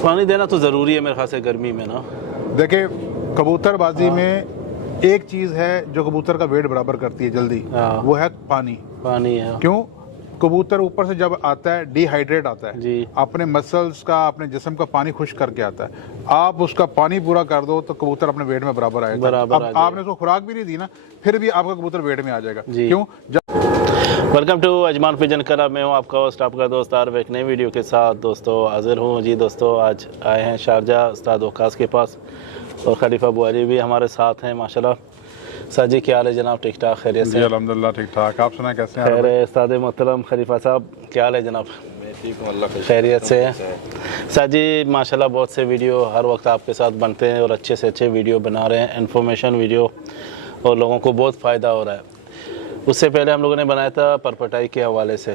पानी देना तो ज़रूरी है मेरे ख्याल से गर्मी में ना। देखिए कबूतरबाजी में एक चीज़ है जो कबूतर का वेट बराबर करती है जल्दी, वो है पानी। पानी है। क्यों? कबूतर ऊपर से जब आता है डिहाइड्रेट आता है जी। अपने मसल्स का, अपने जिस्म का पानी खुश करके आता है। आप उसका पानी पूरा कर दो तो कबूतर अपने वेट में बराबर आएगा। अब आपने उसको खुराक भी नहीं दी ना, फिर भी आपका कबूतर वेट में आ जाएगा। क्यों? Welcome to Ajman pigeon club. मैं हूँ आपका होस्ट, आपका दोस्त आर एक नई वीडियो के साथ दोस्तों हाजिर हूँ। जी दोस्तों, आज आए हैं शारजा उस्ताद वकास के पास और खलीफा बुआरी भी हमारे साथ हैं माशाल्लाह। सर जी क्या हाल है जनाब? ठीक ठाक खैरियत से? अल्हम्दुलिल्लाह ठीक ठाक। आप सुनाएं कैसे हैं? खैर है उस्ताद मोहतरम खलीफा साहब, क्या हाल है जनाब? मैं ठीक हूँ, अल्लाह का खैरियत से है। सर जी माशाल्लाह बहुत से वीडियो हर वक्त आपके साथ बनते हैं और अच्छे से अच्छे वीडियो बना रहे हैं, इन्फॉर्मेशन वीडियो, और लोगों को बहुत फ़ायदा हो रहा है। उससे पहले हम लोगों ने बनाया था परपटाई के हवाले से।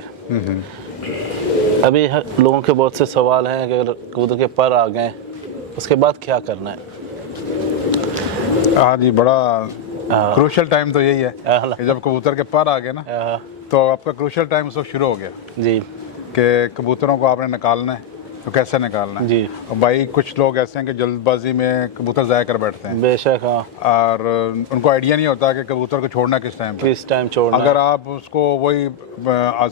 अभी लोगों के बहुत से सवाल हैं कि अगर कबूतर के पर आ गए उसके बाद क्या करना है? हाँ जी, बड़ा क्रूशियल टाइम तो यही है कि जब कबूतर के पर आ गए ना तो आपका क्रूशियल टाइम उस वक्त शुरू हो गया जी कि कबूतरों को आपने निकालना है। तो कैसे निकालना है? जी। और भाई कुछ लोग ऐसे हैं कि जल्दबाजी में कबूतर ज़ाया कर बैठते हैं। बेशक। हाँ। और उनको आइडिया नहीं होता कि कबूतर को छोड़ना किस टाइम पे। किस टाइम छोड़ना। अगर आप उसको वही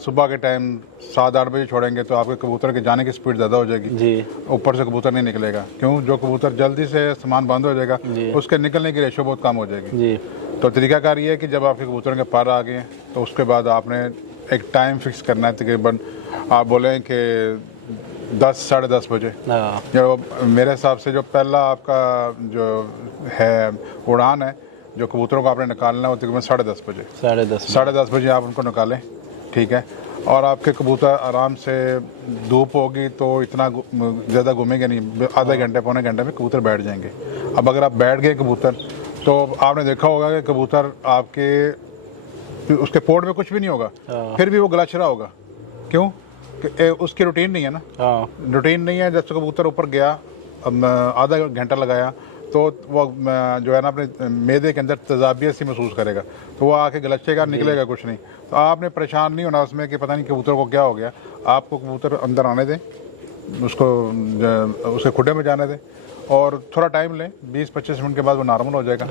सुबह के टाइम 7-8 बजे छोड़ेंगे तो आपके कबूतर के जाने की स्पीड ज़्यादा हो जाएगी जी। ऊपर से कबूतर नहीं निकलेगा। क्यों? जो कबूतर जल्दी से सामान बंद हो जाएगा उसके निकलने की रेशो बहुत कम हो जाएगी जी। तो तरीकाकार ये है कि जब आपके कबूतरों के पर आ गए तो उसके बाद आपने एक टाइम फिक्स करना है। तकरीबन आप बोलें कि 10 साढ़े 10 बजे। जो मेरे हिसाब से जो पहला आपका जो है उड़ान है जो कबूतरों को आपने निकालना है वो तकरीबन 10:30 बजे। 10:30 बजे आप उनको निकालें, ठीक है। और आपके कबूतर आराम से धूप होगी तो इतना ज़्यादा घूमेंगे नहीं, आधे घंटे पौने घंटे में कबूतर बैठ जाएंगे। अब अगर आप बैठ गए कबूतर तो आपने देखा होगा कि कबूतर आपके उसके पोर्ट में कुछ भी नहीं होगा, फिर भी वो गलाचरा होगा। क्यों? कि उसकी रूटीन नहीं है ना। रूटीन नहीं है। जब कबूतर ऊपर गया, अब आधा घंटा लगाया तो वो जो है ना अपने मैदे के अंदर तेजाबियत सी महसूस करेगा तो वो आके गलचेगा, निकलेगा कुछ नहीं। तो आपने परेशान नहीं होना उसमें कि पता नहीं कबूतर को क्या हो गया। आपको कबूतर अंदर आने दें, उसको उसके खुडे में जाने दें और थोड़ा टाइम लें, 20-25 मिनट के बाद वो नॉर्मल हो जाएगा।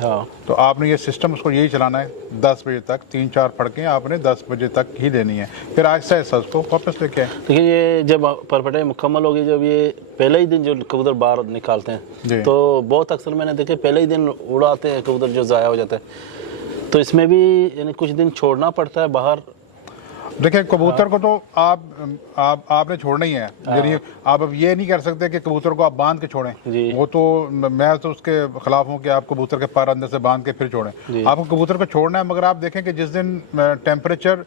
तो आपने ये सिस्टम उसको यही चलाना है 10 बजे तक। 3-4 फड़कें आपने 10 बजे तक ही देनी है, फिर आहिस्ता आहिस्ता उसको वापस लेके आए। देखिए ये जब परपटाई मुकम्मल होगी, जब ये पहले ही दिन जो कबूतर बाहर निकालते हैं तो बहुत अक्सर मैंने देखे पहले ही दिन उड़ाते हैं कबूतर जो ज़ाया हो जाता है। तो इसमें भी यानी कुछ दिन छोड़ना पड़ता है बाहर। देखिए कबूतर को तो आपने छोड़ना ही है। यानी आप अब ये नहीं कर सकते कि कबूतर को आप बांध के छोड़ें। वो तो मैं तो उसके खिलाफ हूँ कि आप कबूतर के पर अंदर से बांध के फिर छोड़ें। आपको कबूतर को छोड़ना है, मगर आप देखें कि जिस दिन टेम्परेचर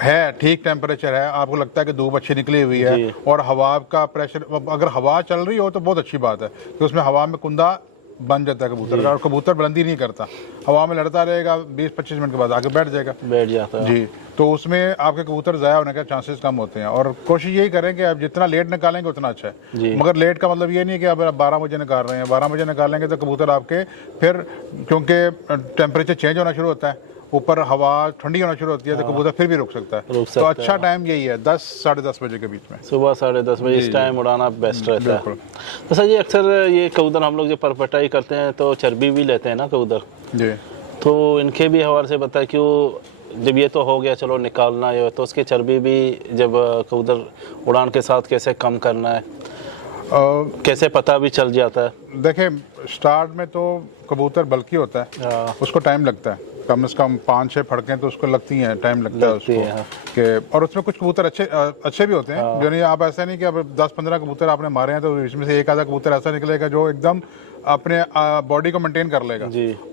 है, ठीक टेम्परेचर है, आपको लगता है कि धूप अच्छी निकली हुई है और हवा का प्रेशर, अगर हवा चल रही हो तो बहुत अच्छी बात है कि उसमें हवा में कुंदा बन जाता है कबूतर का और कबूतर बुलंदी नहीं करता, हवा में लड़ता रहेगा, 20-25 मिनट के बाद आगे बैठ जाता है जी। तो उसमें आपके कबूतर ज़ाया होने के चांसेस कम होते हैं। और कोशिश यही करें कि आप जितना लेट निकालेंगे उतना अच्छा है। मगर लेट का मतलब ये नहीं है कि आप 12 बजे निकाल रहे हैं। 12 बजे निकालेंगे तो कबूतर आपके फिर, क्योंकि टेम्परेचर चेंज होना शुरू होता है, ऊपर हवा ठंडी होना शुरू होती है तो कबूतर फिर भी रुक सकता है। तो अच्छा टाइम यही है 10 साढ़े 10 बजे के बीच में, सुबह 10:30 बजे इस टाइम उड़ाना बेस्ट रहता है। तो सर जी अक्सर ये कबूतर हम लोग जो परपटाई करते हैं तो चर्बी भी लेते हैं ना कबूतर जी, तो इनके भी हवाले से बताए क्यों जब ये तो हो गया चलो निकालना है तो उसकी चर्बी भी जब कबूतर उड़ान के साथ कैसे कम करना है, कैसे पता भी चल जाता है? देखें स्टार्ट में तो कबूतर बल्कि होता है, उसको टाइम लगता है, कम से कम 5-6 फड़कें तो उसको लगती हैं, टाइम लगता है उसको कि। और उसमें कुछ कबूतर अच्छे भी होते हैं जो नहीं, आप ऐसा नहीं कि अब 10-15 कबूतर आपने मारे हैं तो इसमें से एक आधा कबूतर ऐसा निकलेगा जो एकदम अपने बॉडी को मेंटेन कर लेगा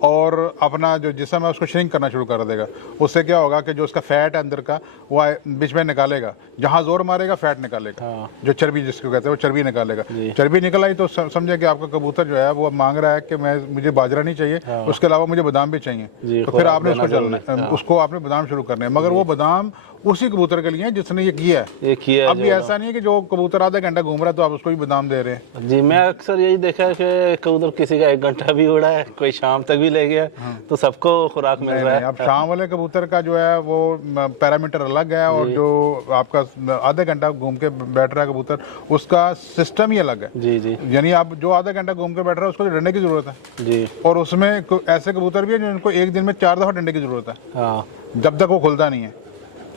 और अपना जो जिस्म है उसको श्रिंक करना शुरू कर देगा। उससे क्या होगा कि जो उसका फैट है अंदर का वो बीच में निकालेगा, जहाँ जोर मारेगा फैट निकालेगा, जो चर्बी जिसको कहते हैं वो चर्बी निकालेगा। चर्बी निकल आई तो समझे कि आपका कबूतर जो है वो मांग रहा है कि मुझे बाजरा नहीं चाहिए, उसके अलावा मुझे बादाम भी चाहिए। तो फिर आपने उसको आपने बादाम शुरू करने हैं, मगर वो बादाम उसी कबूतर के लिए है जिसने ये किया है। ये किया है अब भी ऐसा नहीं है कि जो कबूतर आधा घंटा घूम रहा है तो आप उसको भी बादाम दे रहे हैं। जी, मैं अक्सर यही देखा है कि कबूतर किसी का 1 घंटा भी उड़ा है, कोई शाम तक भी ले गया, तो सबको खुराक मिल रहा है। अब शाम वाले कबूतर का जो है वो पैरामीटर अलग है, और जो आपका आधा घंटा घूम के बैठ रहा है कबूतर, उसका सिस्टम ही अलग है। जी जी यानी आप जो आधा घंटा घूम के बैठ रहा है उसको डंडे की जरूरत है जी। और उसमें ऐसे कबूतर भी है जिनको एक दिन में 4 दफा डंडे की जरूरत है, हाँ जब तक वो खुलता नहीं है।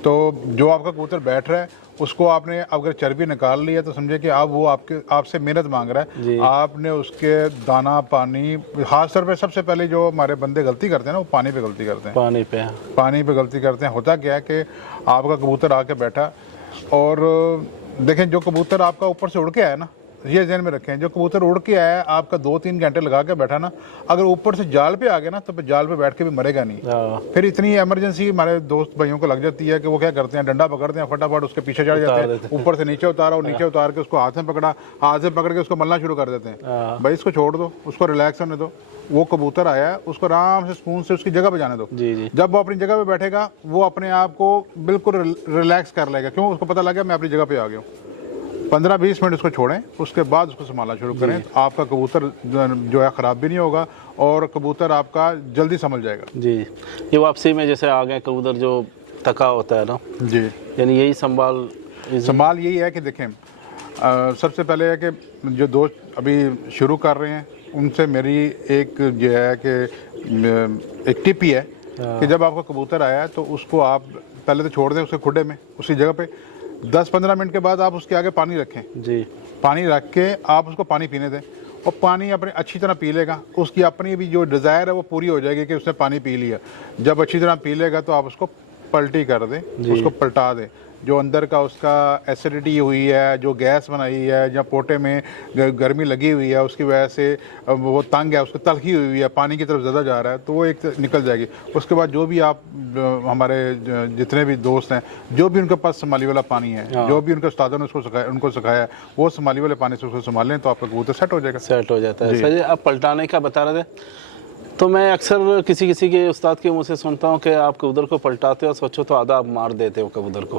तो जो आपका कबूतर बैठ रहा है उसको आपने अगर चर्बी निकाल ली है तो समझे कि अब वो आपसे मेहनत मांग रहा है। आपने उसके दाना पानी, खास तौर पे सबसे पहले जो हमारे बंदे गलती करते हैं ना, वो पानी पे गलती करते हैं। पानी पे गलती करते हैं। होता क्या है कि आपका कबूतर आके बैठा, और देखें जो कबूतर आपका ऊपर से उड़ के आया ना, ये ध्यान में रखें, जो कबूतर उड़ के आया आपका 2-3 घंटे लगा के बैठा ना, अगर ऊपर से जाल पे आ गया ना तो फिर जाल पे बैठ के भी मरेगा नहीं। फिर इतनी इमरजेंसी हमारे दोस्त भाइयों को लग जाती है कि वो क्या करते हैं, डंडा पकड़ते हैं, फटाफट उसके पीछे चढ़ जाते हैं, ऊपर से नीचे उतारा और नीचे उतार के उसको हाथ में पकड़ा, हाथ से पकड़ के उसको मलना शुरू कर देते हैं। भाई इसको छोड़ दो, उसको रिलैक्स होने दो। वो कबूतर आया है, उसको आराम से स्पून से उसकी जगह पे जाने दो। जब वो अपनी जगह पे बैठेगा वो अपने आप को बिल्कुल रिलैक्स कर लेगा। क्यों? उसको पता लगा मैं अपनी जगह पे आ गया हूँ। 15-20 मिनट उसको छोड़ें, उसके बाद उसको संभालना शुरू करें। आपका कबूतर जो है ख़राब भी नहीं होगा और कबूतर आपका जल्दी संभल जाएगा। जी, ये वापसी में जैसे आ गए कबूतर जो थका होता है ना जी, यानी यही संभाल यही है कि देखें, सबसे पहले है कि जो दोस्त अभी शुरू कर रहे हैं उनसे मेरी एक जो है कि एक टिप ही है कि जब आपका कबूतर आया है तो उसको आप पहले तो छोड़ दें उसके खुडे में, उसी जगह पे 10-15 मिनट के बाद आप उसके आगे पानी रखें जी। पानी रख के आप उसको पानी पीने दें और पानी अपने अच्छी तरह पी लेगा। उसकी अपनी भी जो डिज़ायर है वो पूरी हो जाएगी कि उसने पानी पी लिया। जब अच्छी तरह पी लेगा तो आप उसको पलटी कर दें, उसको पलटा दें। जो अंदर का उसका एसिडिटी हुई है, जो गैस बनाई है, या पोटे में गर्मी लगी हुई है, उसकी वजह से वो तंग है, उसको तलखी हुई है, पानी की तरफ ज़्यादा जा रहा है, तो वो एक निकल जाएगी। उसके बाद जो भी आप हमारे जितने भी दोस्त हैं, जो भी उनके पास संभाली वाला पानी है, जो भी उनके उस्तादों ने उनको सिखाया है, वो संभाली वाले पानी से उसको संभाल लें तो आपका कबूतर सेट हो जाएगा। सेट हो जाता है। सर आप पलटाने का बता रहे थे, तो मैं अक्सर किसी के उस्ताद के मुँह से सुनता हूँ कि आप कबूतर को पलटाते हो, सोचो तो आधा आप मार देते हो कबूतर को,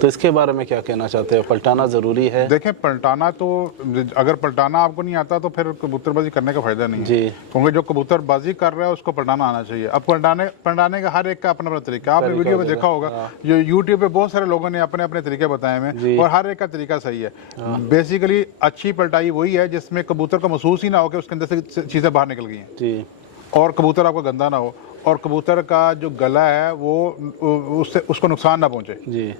तो इसके बारे में क्या कहना चाहते हो? पलटाना ज़रूरी है? देखें, पलटाना तो अगर पलटाना आपको नहीं आता तो फिर कबूतरबाजी करने का फ़ायदा नहीं है जी, क्योंकि जो कबूतरबाजी कर रहा है उसको पलटाना आना चाहिए। अब पलटाने का हर एक का अपना अपना तरीका, आपने वीडियो में देखा होगा, जो यूट्यूब पे बहुत सारे लोगों ने अपने अपने तरीके बताए हैं और हर एक का तरीका सही है। बेसिकली अच्छी पलटाई वही है जिसमें कबूतर को महसूस ही ना हो कि उसके अंदर से चीज़ें बाहर निकल गई हैं और कबूतर आपका गंदा ना हो और कबूतर का जो गला है वो उससे उसको नुकसान ना पहुंचे जी।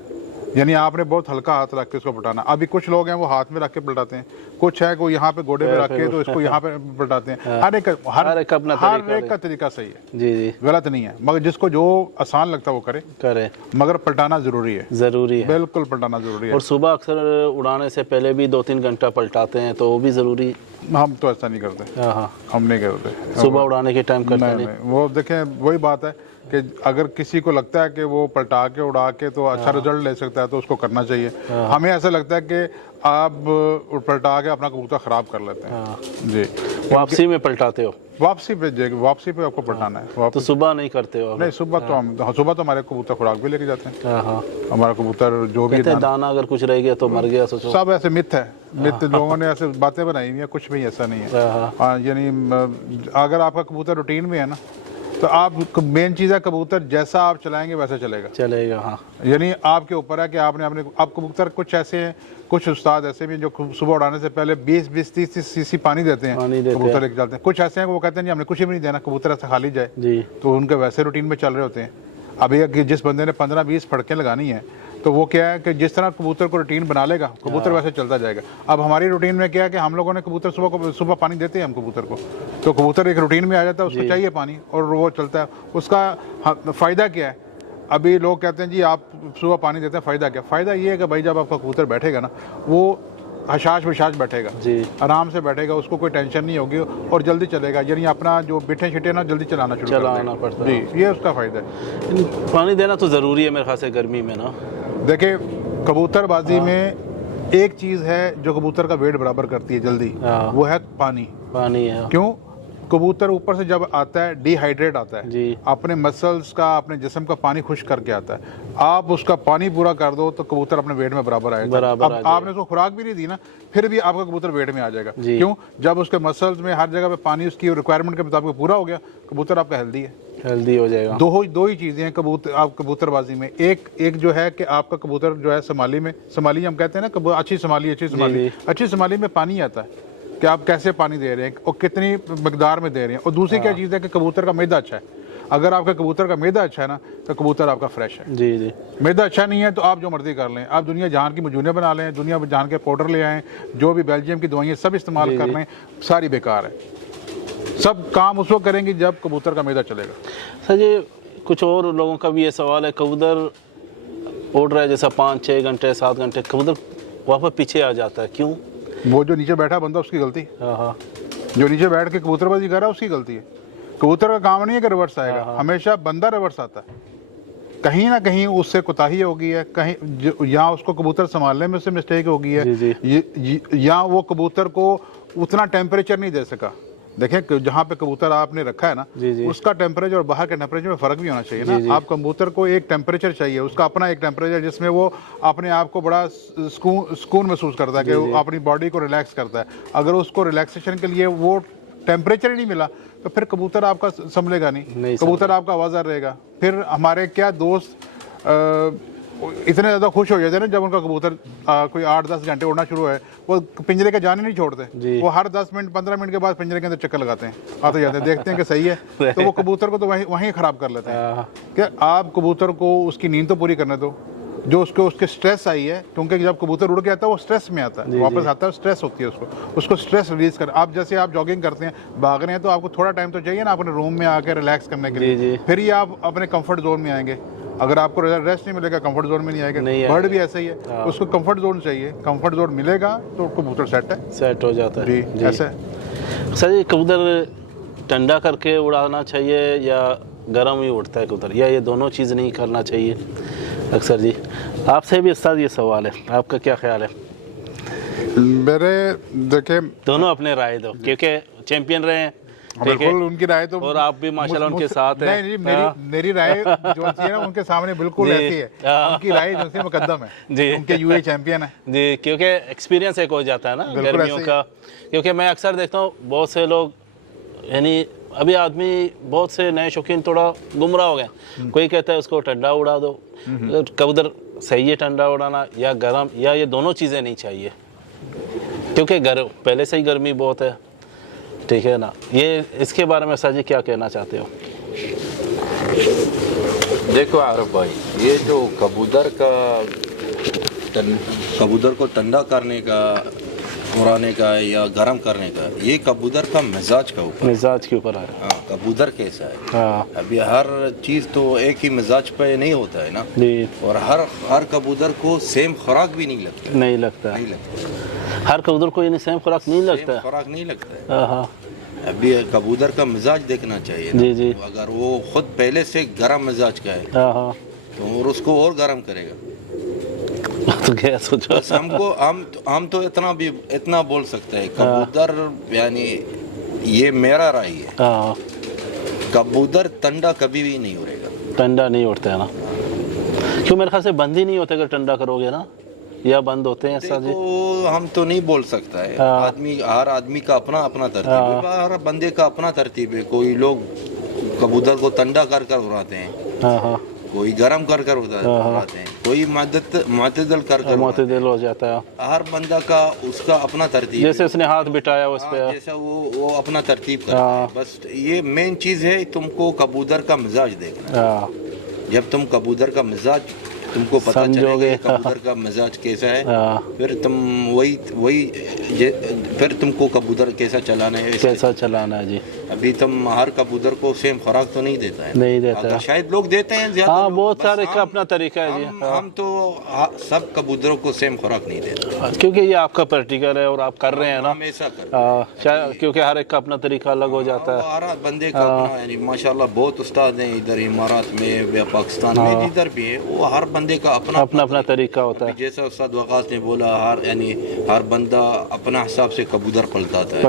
यानी आपने बहुत हल्का हाथ रख के उसको पलटाना। अभी कुछ लोग हैं वो हाथ में रख के पलटाते हैं, कुछ है को यहाँ पे गोडे पे रख के तो इसको यहाँ पे पलटाते हैं। हर एक का तरीका सही है जी जी, गलत नहीं है, मगर जिसको जो आसान लगता है वो करे, मगर पलटाना जरूरी है, बिल्कुल पलटाना जरूरी है। और सुबह अक्सर उड़ाने से पहले भी 2-3 घंटा पलटाते हैं, तो वो भी जरूरी? हम तो ऐसा नहीं करते, हम नहीं करते। सुबह उड़ाने के टाइम करते नहीं। वो देखें, वही बात है कि अगर किसी को लगता है कि वो पलटा के उड़ा के तो अच्छा रिजल्ट ले सकता है तो उसको करना चाहिए। हमें ऐसा लगता है कि आप पलटा के अपना कबूतर खराब कर लेते हैं जी। वापसी में पलटाते हो? वापसी पे आपको पलटाना है। तो सुबह नहीं करते हो? नहीं, सुबह तो हमारे कबूतर खुराक भी लेके जाते हैं। हमारा कबूतर जो भी दाना अगर कुछ रह गया तो मर गया, सोचो। सब ऐसे मिथ है, लोगों ने ऐसे बातें बनाई हुई है, कुछ भी ऐसा नहीं है। यानी अगर आपका कबूतर रूटीन में है ना तो आप मेन चीज़ है कबूतर जैसा आप चलाएंगे वैसा चलेगा। हाँ, यानी आपके ऊपर है कि आप कबूतर कुछ ऐसे हैं, कुछ उस्ताद ऐसे भी जो सुबह उड़ाने से पहले 20-30 सीसी पानी देते हैं, कबूतर लेके जाते हैं। कुछ ऐसे हैं वो कहते हैं नहीं हमने कुछ भी नहीं देना, कबूतर ऐसा खाली जाए जी, तो उनके वैसे रूटीन में चल रहे होते हैं। अभी जिस बंदे ने 15-20 फड़कें लगानी है तो वो क्या है कि जिस तरह कबूतर को रूटीन बना लेगा कबूतर वैसे चलता जाएगा। अब हमारी रूटीन में क्या है कि हम लोगों ने कबूतर सुबह पानी देते हैं हम कबूतर को, तो कबूतर एक रूटीन में आ जाता है, उसको चाहिए पानी और वो चलता है। उसका फ़ायदा क्या है? अभी लोग कहते हैं जी आप सुबह पानी देते हैं, फ़ायदा क्या? फ़ायदा ये है कि भाई जब आपका कबूतर बैठेगा ना वो हशाश विशाश बैठेगा जी, आराम से बैठेगा, उसको कोई टेंशन नहीं होगी और जल्दी चलेगा। यानी अपना जो बिठे छिटे ना जल्दी चलाना पड़ता है जी, ये उसका फ़ायदा है। पानी देना तो ज़रूरी है मेरे ख्याल से गर्मी में ना। देखिए, कबूतरबाजी में एक चीज़ है जो कबूतर का वेट बराबर करती है जल्दी, वो है पानी है। क्यों? कबूतर ऊपर से जब आता है डिहाइड्रेट आता है, जी। अपने मसल्स का, अपने जिस्म का पानी खुश्क करके आता है। आप उसका पानी पूरा कर दो तो कबूतर अपने वेट में बराबर आएगा। अब आपने उसको खुराक भी नहीं दी ना, फिर भी आपका कबूतर वेट में आ जाएगा। क्यों? जब उसके मसल्स में हर जगह पे पानी उसकी रिक्वायरमेंट के मुताबिक पूरा हो गया, कबूतर आपका हेल्दी है, हेल्दी हो जाएगा। दो ही चीज़ें हैं कबूतरबाजी में। एक जो है कि आपका कबूतर जो है समाली हम कहते हैं ना, अच्छी समाली में पानी आता है कि आप कैसे पानी दे रहे हैं और कितनी मकदार में दे रहे हैं। और दूसरी क्या चीज़ है कि कबूतर का मैदा अच्छा है। अगर आपका कबूतर का मैदा अच्छा है ना तो कबूतर आपका फ्रेश है। जी जी। मैदा अच्छा नहीं है तो आप जो मर्जी कर लें, आप दुनिया जहान की मजूने बना लें, दुनिया जहान के पाउडर ले आएँ, जो भी बेल्जियम की दवाइयाँ सब इस्तेमाल कर लें, सारी बेकार है। सब काम उस वक्त करेंगे जब कबूतर का मैदा चलेगा। सर जी, कुछ और लोगों का भी ये सवाल है, कबूतर उड़ रहा है जैसा 5-6 घंटे 7 घंटे, कबूतर वापस पीछे आ जाता है, क्यों? वो जो नीचे बैठा बंदा उसकी गलती। जो नीचे बैठ के कबूतरबाजी कर रहा है उसकी गलती है। कबूतर का काम नहीं है कि रिवर्स आएगा, हमेशा बंदा रिवर्स आता है। कहीं ना कहीं उससे कोताही होगी है, कहीं या उसको कबूतर संभालने में उससे मिस्टेक होगी है, या वो कबूतर को उतना टेम्परेचर नहीं दे सका। देखें जहाँ पे कबूतर आपने रखा है ना, उसका टेम्परेचर और बाहर के टेम्परेचर में फ़र्क भी होना चाहिए ना। आप कबूतर को एक टेम्परेचर चाहिए, उसका अपना एक टेम्परेचर जिसमें वो अपने आप को बड़ा सुकून महसूस करता है कि वो अपनी बॉडी को रिलैक्स करता है। अगर उसको रिलैक्सेशन के लिए वो टेम्परेचर ही नहीं मिला तो फिर कबूतर आपका संभलेगा नहीं, कबूतर आपका आवाज़दार रहेगा। फिर हमारे क्या दोस्त इतने ज़्यादा खुश हो जाते हैं ना जब उनका कबूतर कोई 8-10 घंटे उड़ना शुरू है, वो पिंजरे के जाने नहीं छोड़ते। वो हर 10 मिनट 15 मिनट के बाद पिंजरे के अंदर चक्कर लगाते हैं, आते जाते हैं, देखते हैं कि सही है तो वो कबूतर को तो वहीं ख़राब कर लेते हैं। कि आप कबूतर को उसकी नींद तो पूरी करने दो, जो उसके स्ट्रेस आई है, क्योंकि जब कबूतर उड़ के आता है वो स्ट्रेस में आता है, वापस आता है स्ट्रेस होती है, उसको स्ट्रेस रिलीज कर। आप जैसे आप जॉगिंग करते हैं, भाग रहे हैं, तो आपको थोड़ा टाइम तो चाहिए ना अपने रूम में आके रिलैक्स करने के लिए, फिर ही आप अपने कंफर्ट जोन में आएंगे। अगर आपको रेस्ट नहीं मिलेगा कंफर्ट जोन में नहीं आएगा। बर्ड भी ऐसा ही है, उसको कंफर्ट जोन चाहिए, कंफर्ट जोन मिलेगा तो कबूतर सेट हो जाता है। जी ऐसा है। सर जी, कबूतर ठंडा करके उड़ाना चाहिए या गर्म ही उड़ता है कबूतर, या ये दोनों चीज़ नहीं करना चाहिए? अक्सर जी आपसे भी उस्ताद ये सवाल है, आपका क्या ख्याल है? मेरे देखे दोनों अपने राय दो, क्योंकि चैंपियन रहे हैं। बिल्कुल उनकी राय तो, और आप भी माशाल्लाह उनके साथ हैं। नहीं, मेरी राय जो है ना उनके सामने बिल्कुल ऐसी है। उनकी राय जो है मुकद्दम है जी, उनके यूए चैंपियन है जी, क्योंकि एक्सपीरियंस एक हो जाता है ना गर्मियों का। क्योंकि मैं अक्सर देखता हूँ बहुत से लोग, यानी अभी आदमी बहुत से नए शौकीन थोड़ा गुमराह हो गए। कोई कहता है उसको ठंडा उड़ा दो, कबूतर सही है ठंडा उड़ाना या गर्म, या ये दोनों चीज़ें नहीं चाहिए? क्योंकि पहले से ही गर्मी बहुत है, ठीक है ना। ये इसके बारे में सर जी क्या कहना चाहते हो? देखो आरफ भाई, ये जो कबूतर को ठंडा करने का, उड़ाने का या गर्म करने का, ये कबूतर का मिजाज के ऊपर है। हाँ, कबूतर कैसा है। हाँ। अभी हर चीज़ तो एक ही मिजाज पे नहीं होता है ना जी। और हर कबूतर को सेम खुराक भी नहीं लगता। हर कबूतर को यानी सेम खुराक नहीं लगता है। अभी कबूतर का मिजाज देखना चाहिए ना। जी। अगर वो खुद पहले से गर्म मिजाज का है तो और उसको और गर्म करेगा तो क्या सोचो। बस हम तो इतना बोल सकते हैं, कबूतर यानी ये मेरा राय है, कबूतर ठंडा कभी भी नहीं उड़ेगा। ठंडा नहीं उड़ता है ना? क्यों? मेरे ख्याल से बंद ही नहीं होते अगर ठंडा करोगे ना, या बंद होते हैं? देखो हम तो नहीं बोल सकता है, हर आदमी का अपना तरतीब है, हर बंदे का अपना तरतीब है। कोई लोग कबूतर को ठंडा कर उड़ाते हैं, कोई गर्म कर उड़ाते हैं, कोई मुतदल हो जाता है। हर बंदा का उसका अपना तरतीब, जैसे उसने हाथ बिठाया उस पे, जैसा वो अपना तरतीब करता है। बस ये मेन चीज़ है, तुमको कबूतर का मिजाज देखना। जब तुम कबूतर का मिजाज तुमको पता चलेगा कबूतर का मिजाज कैसा है, फिर तुम फिर तुमको कबूतर कैसा चलाना है जी। अभी तुम हर कबूतर को सेम खुराक तो नहीं देता है, शायद लोग देते हैं ज्यादा। हाँ, बहुत सारे का अपना तरीका है जी। हम तो सब कबूतरों को सेम खुराक नहीं देते, क्योंकि ये आपका प्रैक्टिकल है और आप कर रहे हैं ना, ऐसा कर, क्योंकि हर एक का अपना तरीका अलग हो जाता है। हर बंदे का अपना, यानी माशाल्लाह बहुत उस्ताद हैं इधर इमारात में या पाकिस्तान में, जिधर भी है वो हर बंदे का अपना अपना तरीका होता है। जैसा उस्ताद वकास ने बोला, हर बंदा अपना हिसाब से कबूतर पलटाता है,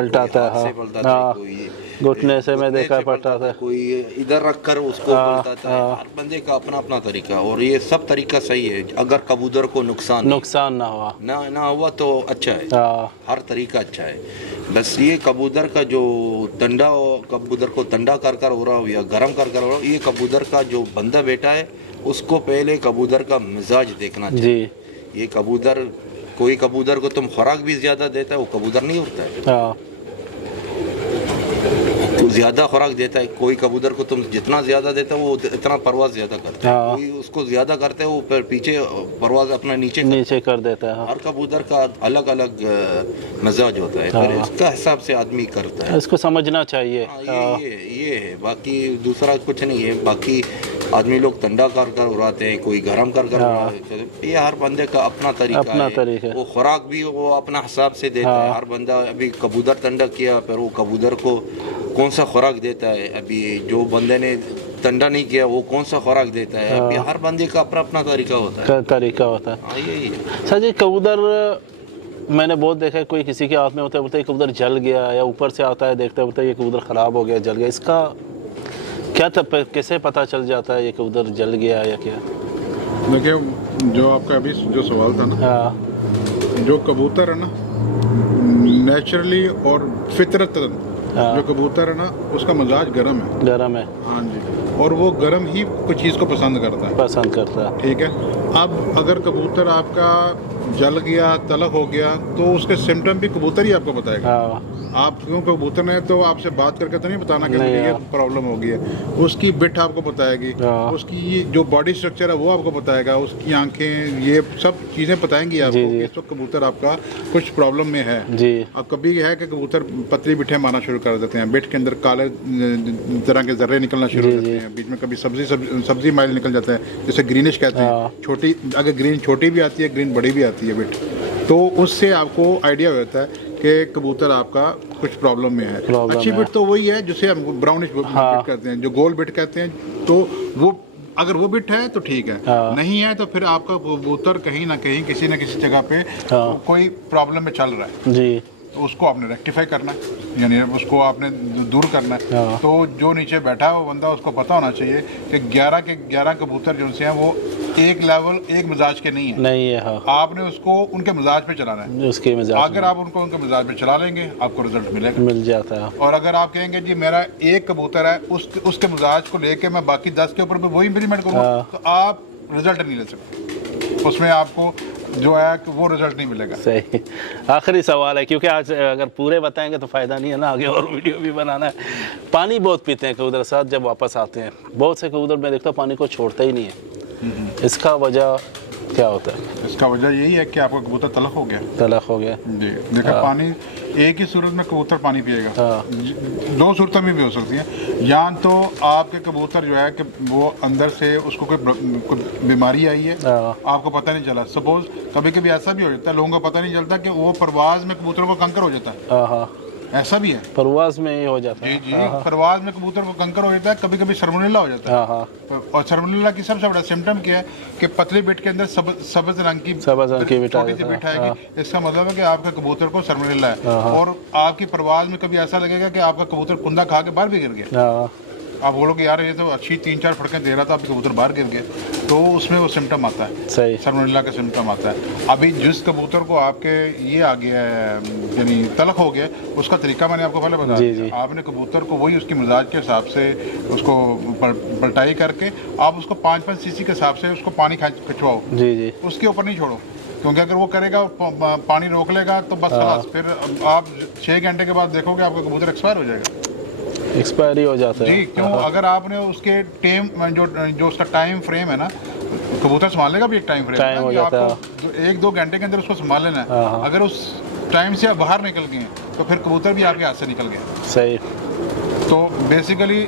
कोई घुटने से मैं देखा पलटाता है, कोई इधर रख कर उसको पलटाता है। हर बंदे का अपना अपना तरीका, और ये सब तरीका सही है अगर कबूतर को नुकसान ना हुआ तो अच्छा है। हर तरीका अच्छा है। बस ये कबूतर का जो कबूतर को तंडा कर हो रहा हो या गर्म कर हो रहा हो, ये कबूतर का जो बंदा बैठा है उसको पहले कबूतर का मिजाज देखना चाहिए। ये कबूतर, कोई कबूतर को तुम खुराक भी ज्यादा देता है वो कबूतर नहीं उड़ता है, ज्यादा खुराक देता है। कोई कबूतर को तुम जितना ज्यादा देता है वो इतना परवाज ज्यादा करता है, कोई उसको ज्यादा करता है वो पीछे परवाज अपना नीचे कर देता है। हर कबूतर का अलग अलग मिजाज होता है, फिर इसका हिसाब से आदमी करता है, इसको समझना चाहिए। ये है, बाकी दूसरा कुछ नहीं है। बाकी आदमी लोग ठंडा कर उड़ाते हैं, कोई गर्म कर उड़ाते हैं, ये हर बंदे का अपना तरीका है। वो खुराक भी वो अपना हिसाब से देता है। हर बंदा अभी कबूतर ठंडा किया, फिर वो कबूतर को कौन सा खुराक देता है, अभी जो बंदे ने ठंडा नहीं किया वो कौन सा खुराक देता है, अभी हर बंदे का अपना अपना तरीका होता है। यही सर जी, कबूतर मैंने बहुत देखा है, कोई किसी के हाथ में होता है, बोलते कबूतर जल गया, या ऊपर से आता है देखते बोलते ये कबूतर ख़राब हो गया, जल गया। इसका क्या कैसे पता चल जाता है ये कबूतर जल गया या क्या? देखिए, जो आपका अभी जो सवाल था ना, जो कबूतर है ना नेचुरली और फितरतन जो कबूतर है ना उसका मिजाज गर्म है। हाँ जी, और वो गर्म ही कुछ चीज़ को पसंद करता है। ठीक है, अब अगर कबूतर आपका जल गया, तलक हो गया, तो उसके सिम्टम भी कबूतर ही आपको बताएगा। आप क्यों कबूतर ने तो आपसे बात करके तो नहीं बताना कि ये प्रॉब्लम हो गई है। उसकी बिट आपको बताएगी, उसकी जो बॉडी स्ट्रक्चर है वो आपको बताएगा, उसकी आंखें, ये सब चीज़ें बताएंगी आपको कि इस वक्त कबूतर आपका कुछ प्रॉब्लम में है। अब कभी है कि कबूतर पतली बिठें मारना शुरू कर देते हैं, बिट के अंदर काले तरह के जर्रे निकलना शुरू हो जाते हैं, बीच में कभी सब्जी माइल निकल जाता है, जैसे ग्रीनिश कहते हैं। छोटी, अगर ग्रीन छोटी भी आती है, ग्रीन बड़ी भी आती है बिट, तो उससे आपको आइडिया हो जाता है कि कबूतर आपका कुछ प्रॉब्लम में है। अच्छी बिट तो वही है जिसे हम ब्राउनिश बिट कहते हैं, जो गोल बिट कहते हैं, तो वो अगर वो बिट है तो ठीक है, नहीं है तो फिर आपका कबूतर कहीं ना कहीं किसी न किसी जगह पे कोई प्रॉब्लम में चल रहा है जी। तो उसको आपने रेक्टिफाई करना है, यानी उसको आपने दूर करना है। तो जो नीचे बैठा है वो बंदा, उसको पता होना चाहिए कि 11 के 11 कबूतर जो से हैं वो एक लेवल, एक मिजाज के नहीं है। आपने उसको उनके मिजाज पे चलाना है, उसके मिजाज। अगर आप उनको उनके मिजाज पे चला लेंगे आपको रिजल्ट मिल जाता है। और अगर आप कहेंगे जी मेरा एक कबूतर है, उसके मिजाज को लेके मैं बाकी 10 के ऊपर वही इम्प्लीमेंट करूँगा, तो आप रिजल्ट नहीं ले सकते, उसमें आपको जो है कि वो रिजल्ट नहीं मिलेगा। सही। आखिरी सवाल है, क्योंकि आज अगर पूरे बताएंगे तो फ़ायदा नहीं है ना, आगे और वीडियो भी बनाना है। पानी बहुत पीते हैं कबूतर साथ जब वापस आते हैं, बहुत से कबूतर मैं देखता हूँ पानी को छोड़ता ही नहीं है, इसका वजह क्या होता है? इसका वजह यही है कि आपका कबूतर तलख हो गया जी। देखा, पानी एक ही सूरत में कबूतर पानी पिएगा, दो सूरतों में भी हो सकती है। या तो आपके कबूतर जो है कि वो अंदर से उसको कोई बीमारी आई है, आपको पता नहीं चला। सपोज कभी कभी ऐसा भी हो जाता है, लोगों को पता नहीं चलता कि वो परवाज में कबूतरों को कंकर हो जाता है, ऐसा भी है, परवाज में ही हो जाता है। जी, परवाज में कबूतर को कंकर हो जाता है, कभी कभी सर्मोनेला हो जाता है। और सर्मोनेला की सबसे बड़ा सिम्टम क्या है कि पतली बिट के अंदर सब्ज रंग की छोटी सी बिट आएगी, इसका मतलब है कि आपके कबूतर को सर्मोनेला है। और आपकी परवाज में कभी ऐसा लगेगा कि आपका कबूतर कुंदा खा के बाहर भी गिर गया, आप बोलोगे यार ये तो अच्छी 3-4 फटके दे रहा था, आपके कबूतर बाहर गिर गए, तो उसमें वो सिम्टम आता है, सर्मोनेला का सिम्टम आता है। अभी जिस कबूतर को आपके ये आ गया है, यानी तलख हो गया, उसका तरीका मैंने आपको पहले बता दिया। आपने कबूतर को वही उसकी मिजाज के हिसाब से उसको पलटाई करके आप उसको 5-5 सीसी के हिसाब से उसको पानी खिंचवाओ, उसके ऊपर नहीं छोड़ो, क्योंकि अगर वो करेगा पानी रोक लेगा तो बस खलास, फिर आप 6 घंटे के बाद देखोगे आपका कबूतर एक्सपायर हो जाएगा, एक्सपायरी हो जाता है जी। क्यों? अगर आपने उसके टाइम जो उसका टाइम फ्रेम है ना, कबूतर संभालेगा भी एक टाइम फ्रेम हो जाता है, 1-2 घंटे के अंदर उसको संभाल लेना है। अगर उस टाइम से आप बाहर निकल गए तो फिर कबूतर भी आपके हाथ से निकल गया। सही। तो बेसिकली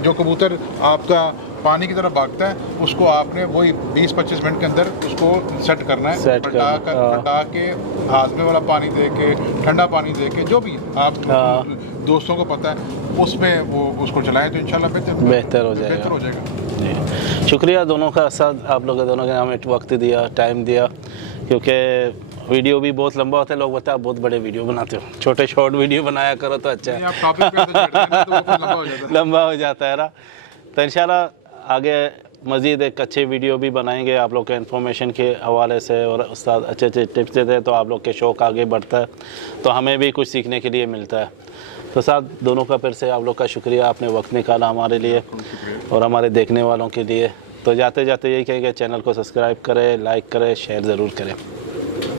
जो कबूतर आपका पानी की तरफ भागता है, उसको आपने वही 20-25 मिनट के अंदर उसको सेट करना है, पटा के हाजमे वाला पानी दे के, ठंडा पानी दे के, जो भी आप दोस्तों को पता है उसमें वो उसको चलाएं तो इंशाल्लाह बेहतर हो जाएगा। शुक्रिया दोनों का साथ, आप लोगों दोनों ने हमें वक्त दिया, टाइम दिया, क्योंकि वीडियो भी बहुत लंबा होता है। लोग बताते हैं आप बहुत बड़े वीडियो बनाते हो, छोटे शॉर्ट वीडियो बनाया करो तो अच्छा है। लंबा हो जाता है ना। तो इंशाल्लाह आगे मज़ीद एक अच्छे वीडियो भी बनाएंगे आप लोग के इन्फॉर्मेशन के हवाले से, और उस्ताद अच्छे अच्छे टिप्स देते हैं तो आप लोग के शौक़ आगे बढ़ता है, तो हमें भी कुछ सीखने के लिए मिलता है। तो साथ दोनों का फिर से आप लोग का शुक्रिया, आपने वक्त निकाला हमारे लिए और हमारे देखने वालों के लिए। तो जाते जाते यही कहेंगे चैनल को सब्सक्राइब करें, लाइक करें, शेयर ज़रूर करें।